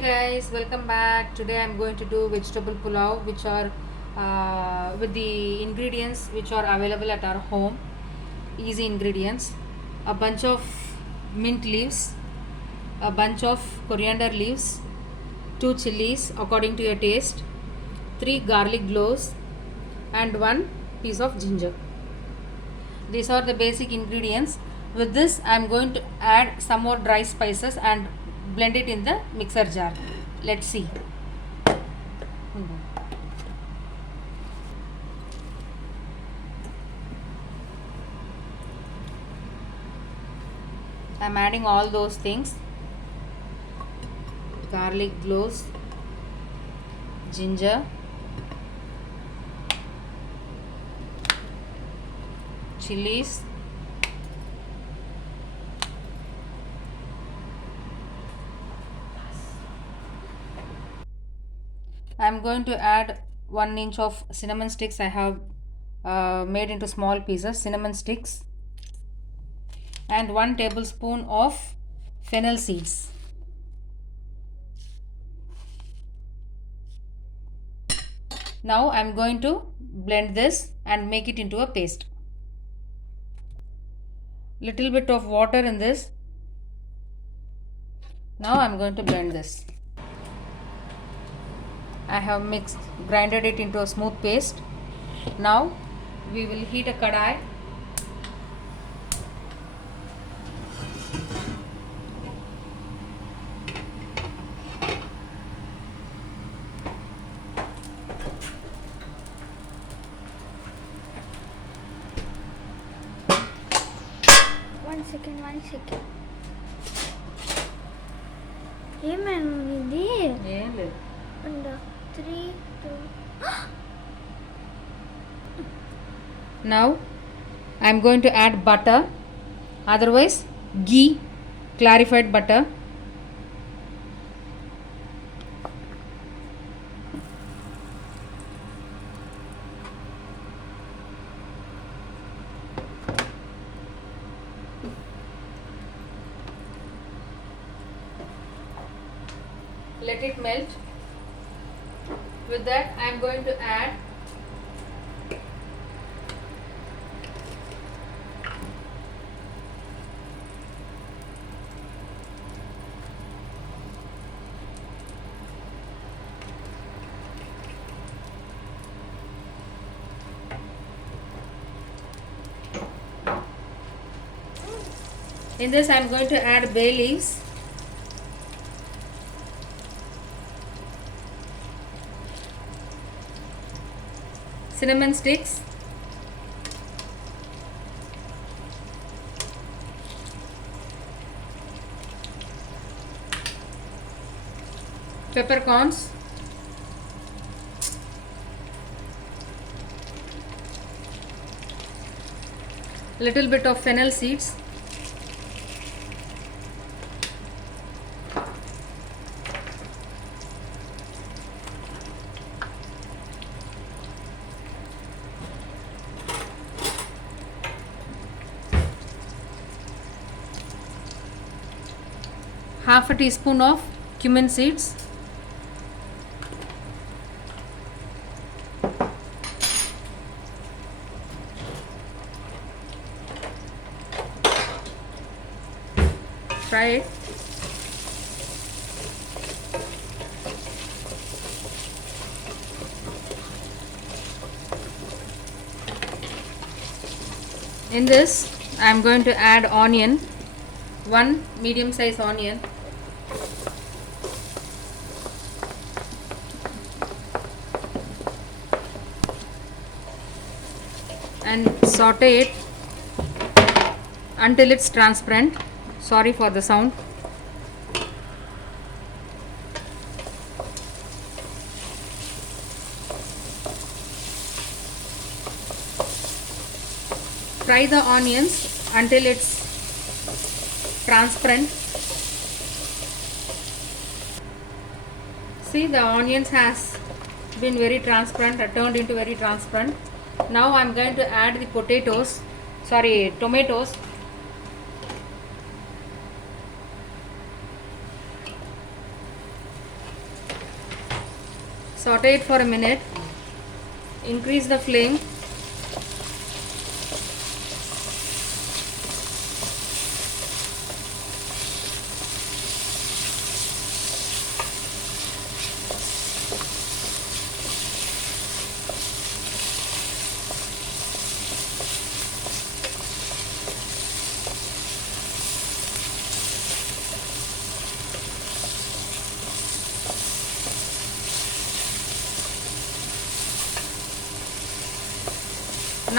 guys, welcome back. Today I'm going to do vegetable pulao, which are with the ingredients which are available at our home. Easy ingredients: a bunch of mint leaves, a bunch of coriander leaves, two chilies according to your taste, three garlic cloves, and one piece of ginger. These are the basic ingredients. With this, I am going to add some more dry spices and blend it in the mixer jar. Let's see. I am adding all those things: garlic cloves, ginger, chilies, I am going to add 1 inch of cinnamon sticks. I have made into small pieces cinnamon sticks, and 1 tablespoon of fennel seeds. Now I am going to blend this and make it into a paste. Little bit of water in this. Now I am going to blend this. I have grinded it into a smooth paste. Now we will heat a kadai. One second. ఏమేను ఇది ఏం లేదు. And 3 2 Now I am going to add butter, otherwise ghee, clarified butter. Let it melt. With that I am going to add in this I am going to add bay leaves, cinnamon sticks, peppercorns, little bit of fennel seeds, half a teaspoon of cumin seeds, try it. In this I am going to add onion, 1 medium size onion, and saute it until it's transparent. Sorry for the sound. Fry the onions until it's transparent. See, the onions has been very transparent, turned into very transparent. Now I am going to add the tomatoes. saute it for a minute. Increase the flame.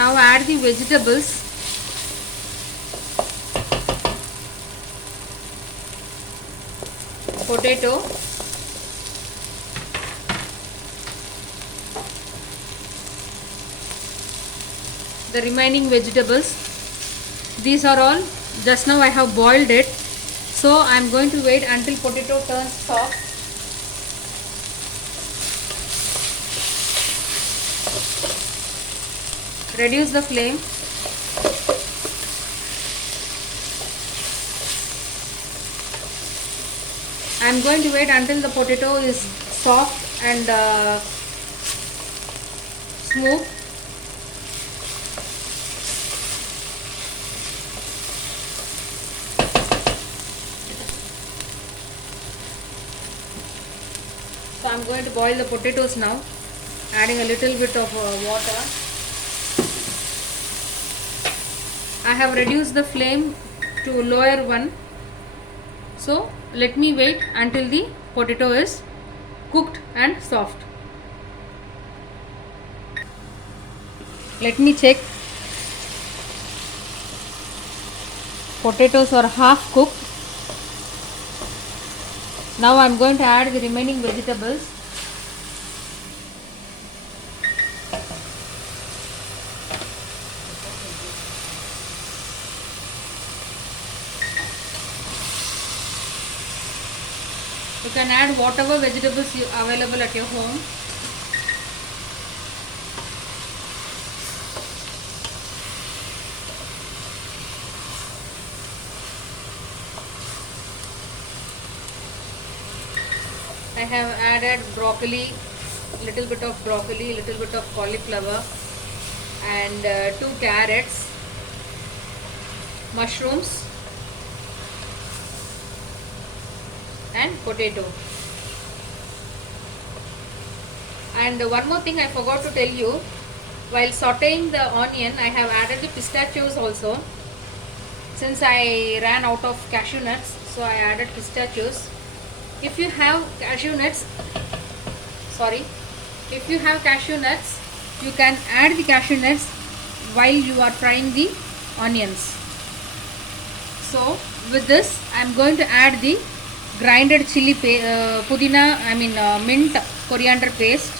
Now add the vegetables. Potato, the remaining vegetables. These are all, just now I have boiled it, so I am going to wait until potato turns soft. Reduce the flame. I am going to wait until the potato is soft and smooth. So I am going to boil the potatoes now, adding a little bit of water. I have reduced the flame to lower one. So let me wait until the potato is cooked and soft. Let me check. Potatoes are half cooked. Now I am going to add the remaining vegetables. You can add whatever vegetables you available at your home. I have added broccoli, little bit of broccoli, little bit of cauliflower, and 2 carrots, mushrooms, and potato. And one more thing I forgot to tell you, while sauteing the onion I have added the pistachios also. Since I ran out of cashew nuts, so I added pistachios. If you have cashew nuts, you can add the cashew nuts while you are frying the onions. So with this I am going to add the grinded chili mint coriander paste.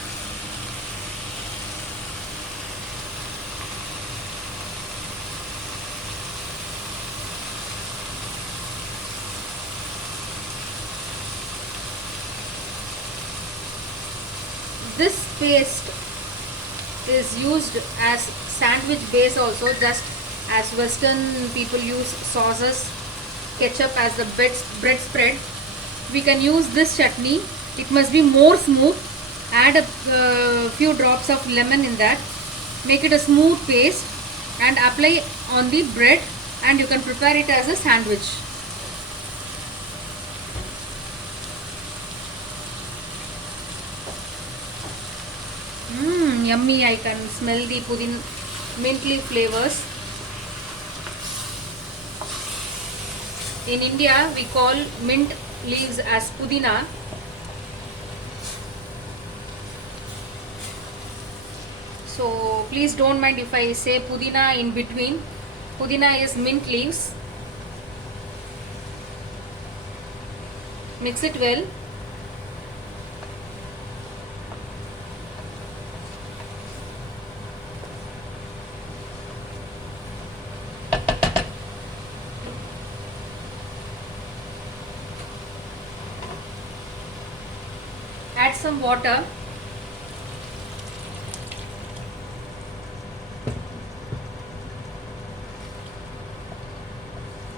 This paste is used as sandwich base also, just as Western people use sauces, ketchup as the bread spread. We can use this chutney. It must be more smooth. Add a few drops of lemon in that. Make it a smooth paste and apply on the bread, and you can prepare it as a sandwich. Yummy, I can smell the mint leaf flavors. In India, we call mint leaves as pudina. So please don't mind if I say pudina in between. Pudina is mint leaves. Mix it well. Add some water.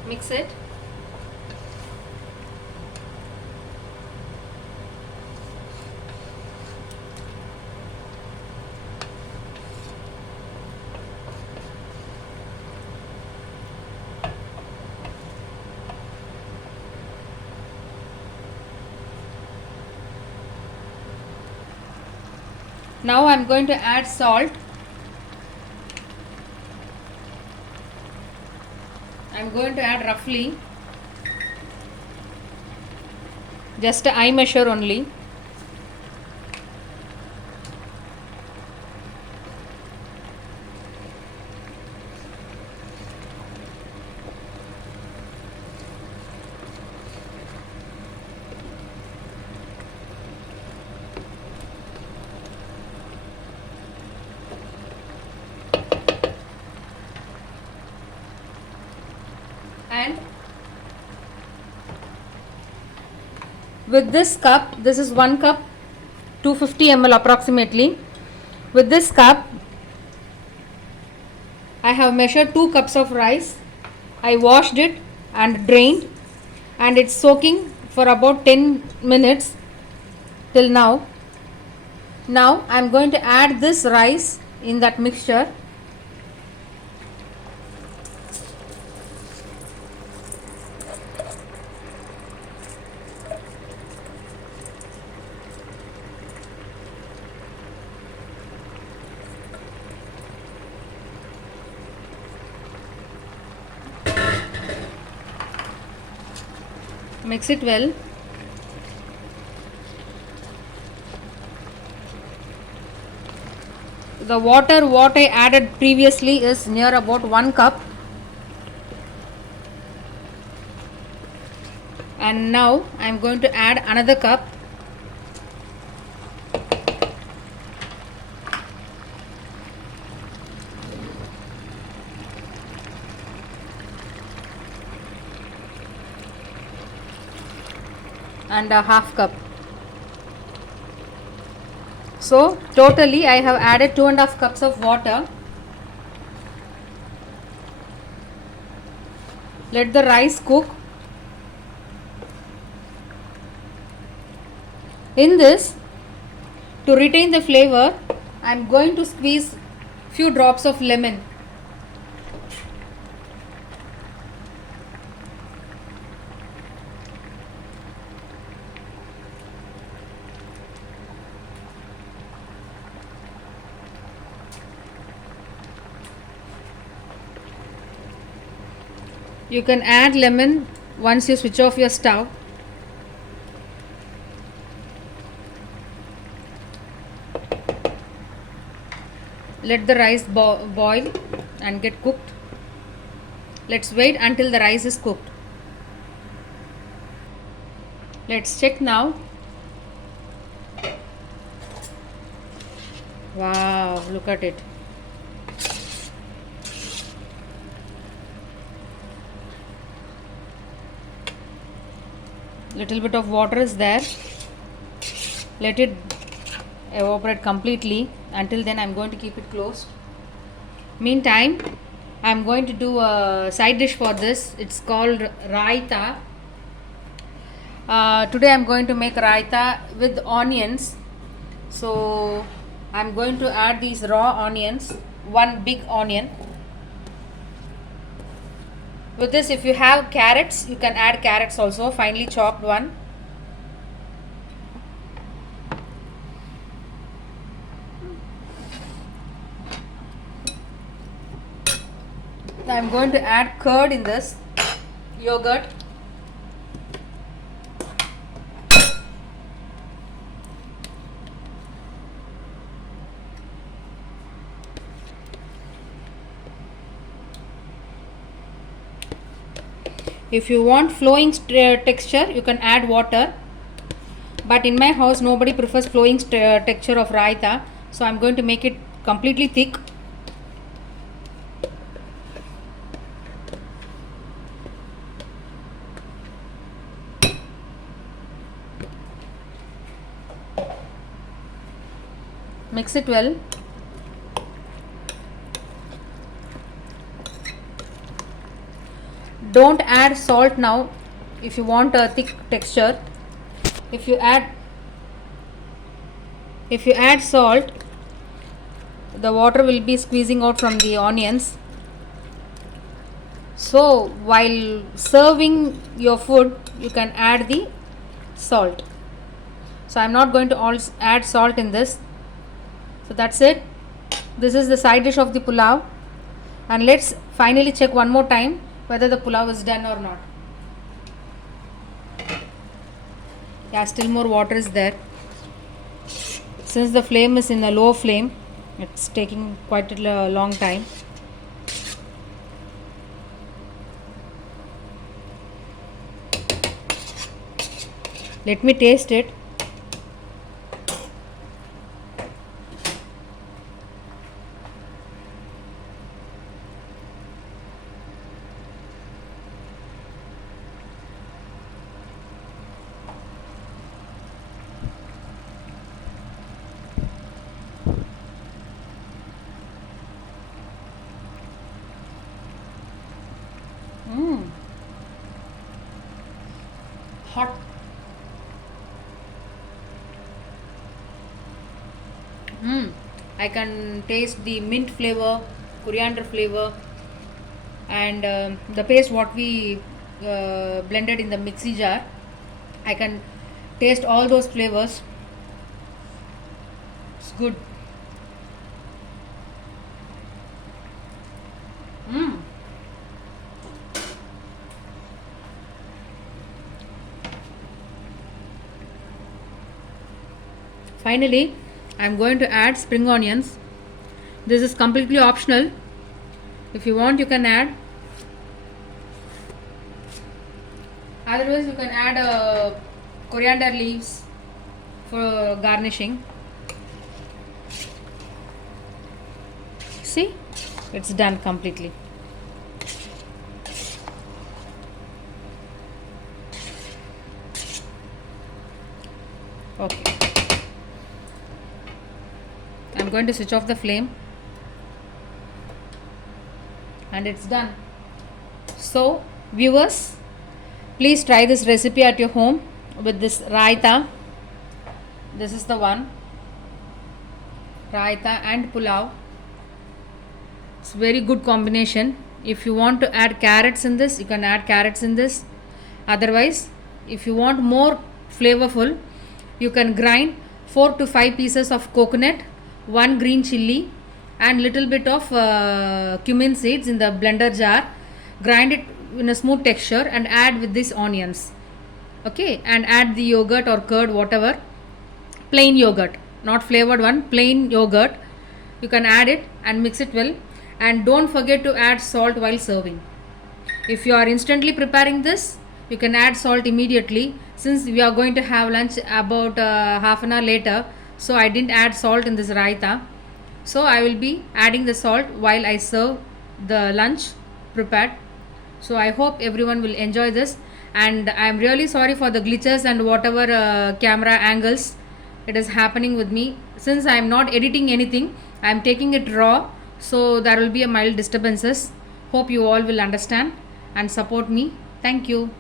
Mix it. Now I'm going to add salt. I'm going to add roughly just a eye measure only. And with this cup, this is 1 cup 250 ml approximately. With this cup I have measured 2 cups of rice. I washed it and drained, and it's soaking for about 10 minutes till now. Now I'm going to add this rice in that mixture. Mix it well. The water what I added previously is near about 1 cup. And now I am going to add another cup. And a half cup. So totally I have added 2.5 cups of water. Let the rice cook. In this, to retain the flavor, I am going to squeeze few drops of lemon. You can add lemon once you switch off your stove. Let the rice boil and get cooked. Let's wait until the rice is cooked. Let's check now. Wow, look at it. Little bit of water is there. Let it evaporate completely. Until then, I'm going to keep it closed. Meantime, I'm going to do a side dish for this. It's called raita. Today I'm going to make raita with onions. So I'm going to add these raw onions, 1 big onion. With this, if you have carrots, you can add carrots also, finely chopped one. I am going to add curd in this, yogurt. If you want flowing texture, you can add water. But in my house, nobody prefers flowing texture of raita. So I am going to make it completely thick. Mix it well. Don't add salt now if you want a thick texture. If you add salt, the water will be squeezing out from the onions. So while serving your food, you can add the salt. So I am not going to add salt in this. So that's it. This is the side dish of the pulao, and let's finally check one more time whether the pulao is done or not. Yeah, still more water is there. Since the flame is in a low flame, it's taking quite a long time. Let me taste it. Hot. I can taste the mint flavor, coriander flavor, and the paste what we blended in the mixie jar. I can taste all those flavors. It's good. Finally, I am going to add spring onions. This is completely optional. If you want, you can add. Otherwise, you can add coriander leaves for garnishing. See, it's done completely. Okay. I'm going to switch off the flame, and it's done. So, viewers, please try this recipe at your home with this raita. This is the one, raita and pulao. It's very good combination. If you want to add carrots in this, you can add carrots in this. Otherwise, if you want more flavorful, you can grind 4 to 5 pieces of coconut, 1 green chilli, and little bit of cumin seeds in the blender jar. Grind it in a smooth texture and add with these onions. Okay, and add the yogurt or curd, whatever. Plain yogurt, not flavored one, plain yogurt. You can add it and mix it well. And don't forget to add salt while serving. If you are instantly preparing this, you can add salt immediately. Since we are going to have lunch about half an hour later, so I didn't add salt in this raita. So I will be adding the salt while I serve the lunch prepared. So I hope everyone will enjoy this, and I am really sorry for the glitches and whatever camera angles it is happening with me. Since I am not editing anything, I am taking it raw, so there will be a mild disturbances. Hope you all will understand and support me. Thank you.